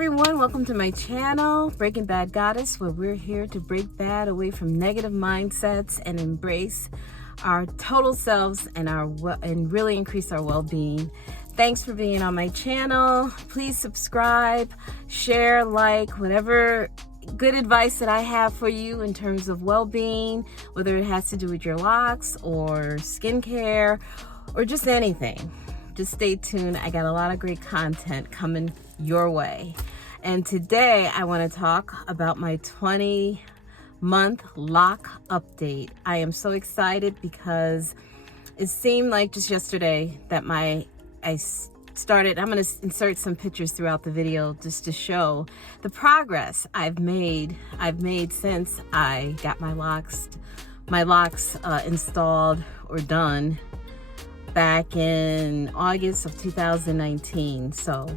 everyone, welcome to my channel, Breaking Bad Goddess, where we're here to break bad away from negative mindsets and embrace our total selves and really increase our well-being. Thanks for being on my channel. Please subscribe, share, like, whatever good advice that I have for you in terms of well-being, whether it has to do with your locks or skincare or just anything. Just stay tuned. I got a lot of great content coming your way. And today I want to talk about my 20-month lock update. I am so excited because it seemed like just yesterday that I'm going to insert some pictures throughout the video just to show the progress I've made since I got my locks installed or done back in August of 2019. So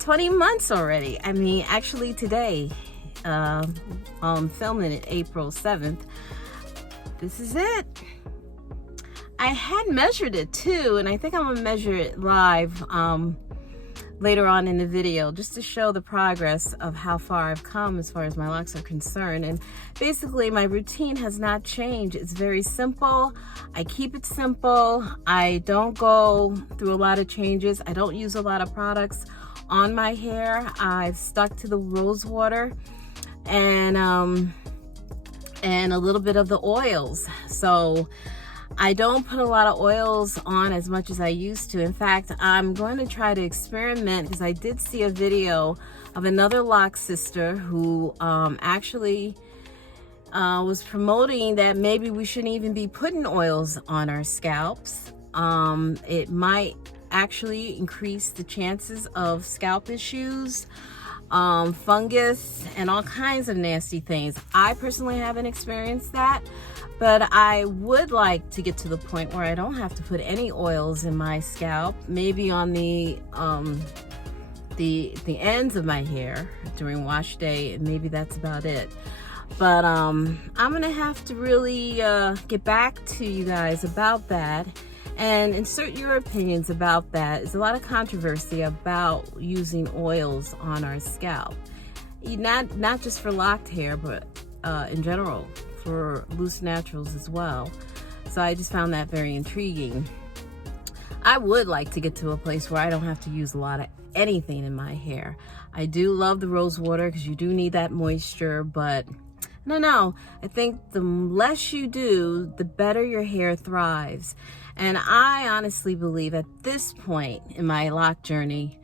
20 months already. I mean, actually today, I'm filming it April 7th. This is it. I had measured it too, and I think I'm gonna measure it live later on in the video just to show the progress of how far I've come as far as my locks are concerned. And basically my routine has not changed. It's very simple. I keep it simple. I don't go through a lot of changes. I don't use a lot of products on my hair. I've stuck to the rose water and a little bit of the oils. So I don't put a lot of oils on as much as I used to. In fact, I'm going to try to experiment because I did see a video of another lock sister who actually was promoting that maybe we shouldn't even be putting oils on our scalps. It might actually increase the chances of scalp issues, fungus, and all kinds of nasty things. I personally haven't experienced that, but I would like to get to the point where I don't have to put any oils in my scalp, maybe on the ends of my hair during wash day, and maybe that's about it. But I'm gonna have to really get back to you guys about that and insert your opinions about that. There's a lot of controversy about using oils on our scalp, not just for locked hair, but in general for loose naturals as well. So I just found that very intriguing. I would like to get to a place where I don't have to use a lot of anything in my hair. I do love the rose water because you do need that moisture, but no, I think the less you do, the better your hair thrives. And I honestly believe at this point in my lock journey,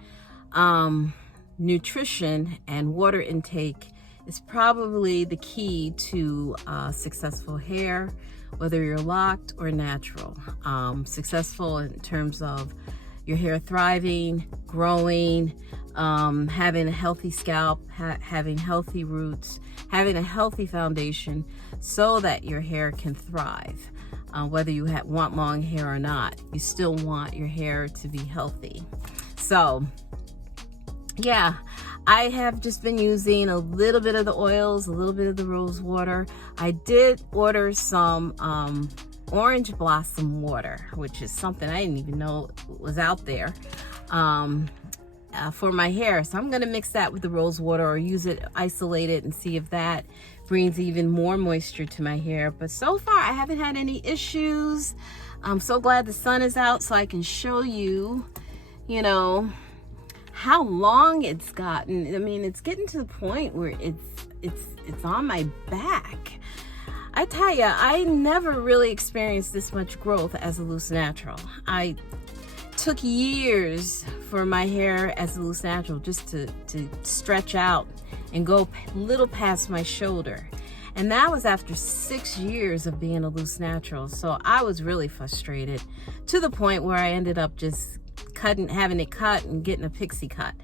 nutrition and water intake is probably the key to successful hair, whether you're locked or natural. Successful in terms of your hair thriving, growing, having a healthy scalp, having healthy roots, having a healthy foundation so that your hair can thrive. Whether you want long hair or not, you still want your hair to be healthy. So yeah, I have just been using a little bit of the oils, a little bit of the rose water. I did order some orange blossom water, which is something I didn't even know was out there for my hair. So I'm gonna mix that with the rose water or use it isolated and see if that brings even more moisture to my hair. But so far I haven't had any issues. I'm so glad the sun is out so I can show you, how long it's gotten. I mean, it's getting to the point where it's on my back. I tell you, I never really experienced this much growth as a loose natural. I took years for my hair as a loose natural just to stretch out and go a little past my shoulder. And that was after 6 years of being a loose natural. So I was really frustrated to the point where I ended up just having it cut and getting a pixie cut,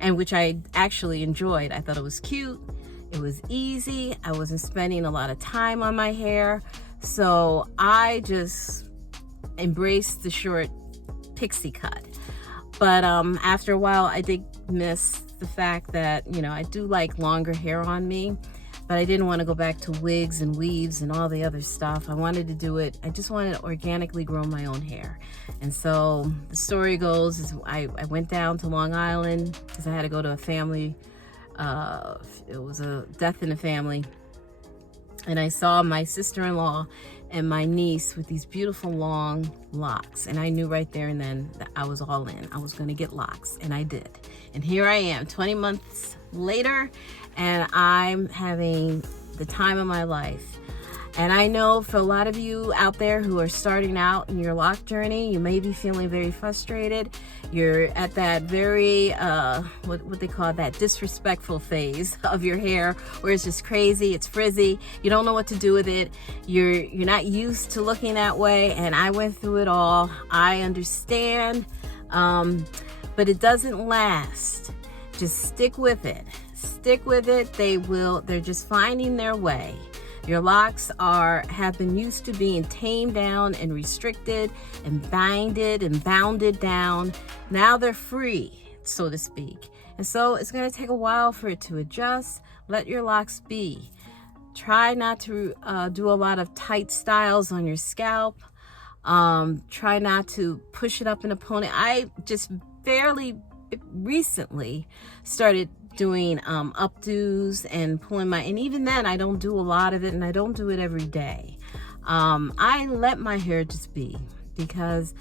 and which I actually enjoyed. I thought it was cute. It was easy. I wasn't spending a lot of time on my hair. So I just embraced the short pixie cut. But after a while, I did miss the fact that, I do like longer hair on me. but I didn't want to go back to wigs and weaves and all the other stuff. I wanted to do it, I just wanted to organically grow my own hair. And so the story goes is I went down to Long Island because I had to go to a family, it was a death in the family. And I saw my sister-in-law and my niece with these beautiful long locks. And I knew right there and then that I was all in. I was gonna get locks, and I did. And here I am, 20 months later, and I'm having the time of my life. And I know for a lot of you out there who are starting out in your lock journey, you may be feeling very frustrated. You're at that very, what they call that disrespectful phase of your hair, where it's just crazy, it's frizzy, you don't know what to do with it, you're not used to looking that way, and I went through it all. I understand, but it doesn't last. Just stick with it. Stick with it. They're just finding their way. Your locks have been used to being tamed down and restricted and binded and bounded down. Now they're free, so to speak. And so it's going to take a while for it to adjust. Let your locks be. Try not to do a lot of tight styles on your scalp. Try not to push it up in a pony. I just fairly recently started doing updos and pulling and even then I don't do a lot of it, and I don't do it every day. I let my hair just be because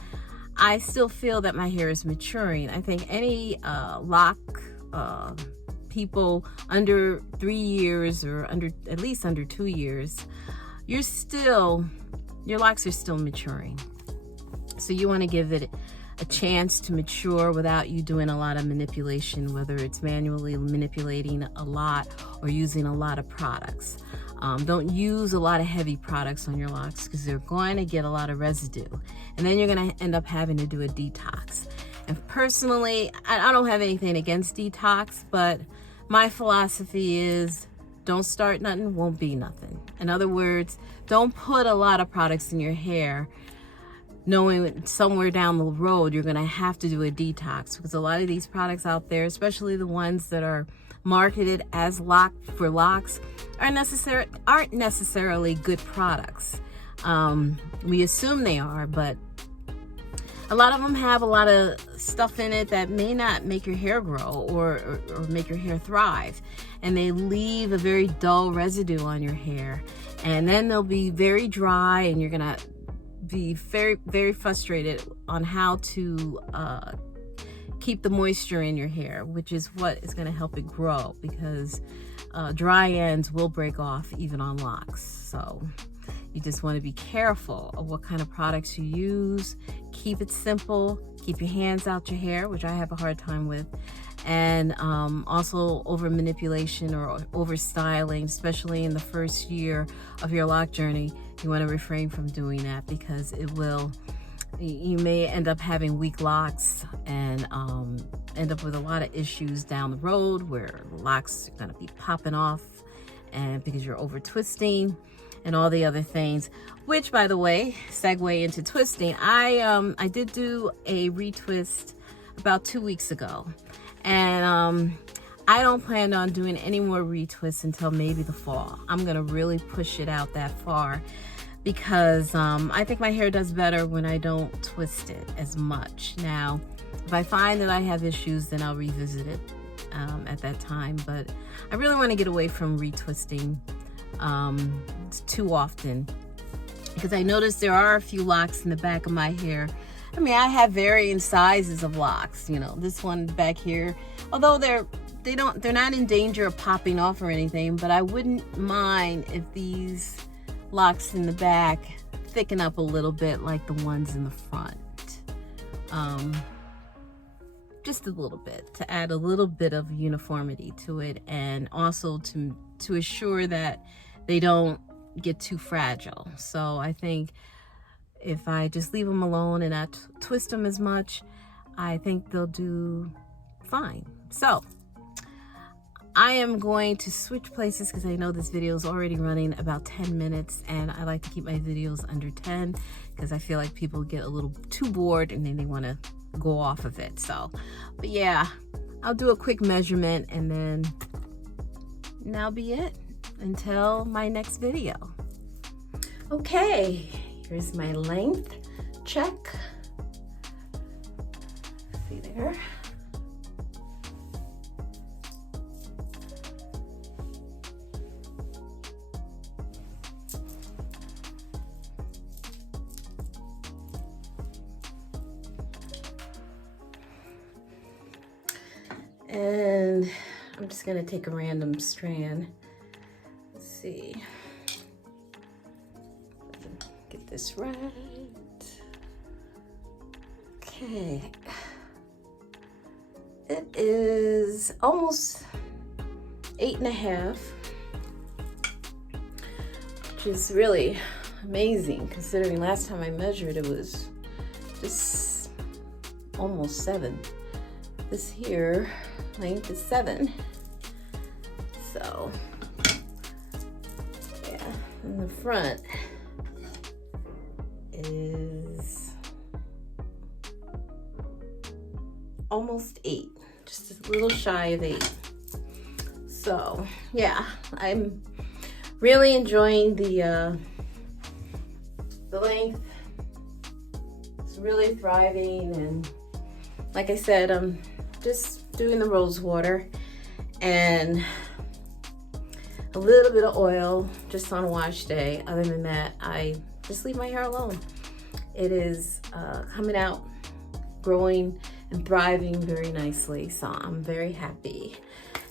I still feel that my hair is maturing. I think any lock people under 3 years or at least under 2 years, your locks are still maturing. So you want to give it a chance to mature without you doing a lot of manipulation, whether it's manually manipulating a lot or using a lot of products. Don't use a lot of heavy products on your locks because they're going to get a lot of residue, and then you're going to end up having to do a detox. And personally, I don't have anything against detox, but my philosophy is don't start nothing, won't be nothing. In other words, don't put a lot of products in your hair knowing somewhere down the road you're going to have to do a detox, because a lot of these products out there, especially the ones that are marketed as for locks, aren't necessarily good products. We assume they are, but a lot of them have a lot of stuff in it that may not make your hair grow or make your hair thrive, and they leave a very dull residue on your hair, and then they'll be very dry, and you're gonna be very, very frustrated on how to keep the moisture in your hair, which is what is going to help it grow, because dry ends will break off even on locks. So you just want to be careful of what kind of products you use. Keep it simple. Keep your hands out your hair, which I have a hard time with. And also over manipulation or over styling, especially in the first year of your lock journey. You want to refrain from doing that, because you may end up having weak locks and end up with a lot of issues down the road where the locks are going to be popping off, and because you're over twisting and all the other things. Which, by the way, segue into twisting. I did do a retwist about 2 weeks ago, and I don't plan on doing any more retwists until maybe the fall. I'm gonna really push it out that far, because I think my hair does better when I don't twist it as much. Now, if I find that I have issues, then I'll revisit it at that time, but I really want to get away from retwisting too often, because I noticed there are a few locks in the back of my hair. I mean, I have varying sizes of locks, you know, this one back here, although they're not in danger of popping off or anything, but I wouldn't mind if these locks in the back thicken up a little bit like the ones in the front. Just a little bit, to add a little bit of uniformity to it, and also to assure that they don't get too fragile. So I think if I just leave them alone and not twist them as much, I think they'll do fine. So I am going to switch places because I know this video is already running about 10 minutes, and I like to keep my videos under 10 because I feel like people get a little too bored and then they want to go off of it. So, but yeah, I'll do a quick measurement and then that'll be it. until my next video. Okay, here's my length check. See there? And I'm just gonna take a random strand. Let's see. Get this right. Okay. It is almost 8.5, which is really amazing considering last time I measured it was just almost 7. This here length is 7. So yeah, in the front is almost 8, just a little shy of 8. So yeah, I'm really enjoying the length. It's really thriving, and like I said, I'm just doing the rose water and a little bit of oil just on a wash day. Other than that, I just leave my hair alone. It is coming out, growing and thriving very nicely, so I'm very happy.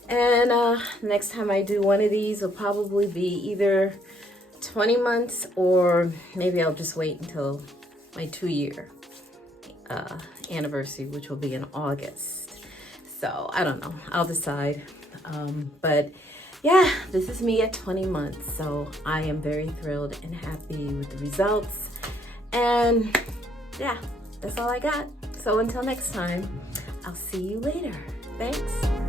And next time I do one of these will probably be either 20 months or maybe I'll just wait until my 2-year anniversary, which will be in August. So I don't know, I'll decide. But yeah, this is me at 20 months. So I am very thrilled and happy with the results. And yeah, that's all I got. So until next time, I'll see you later. Thanks.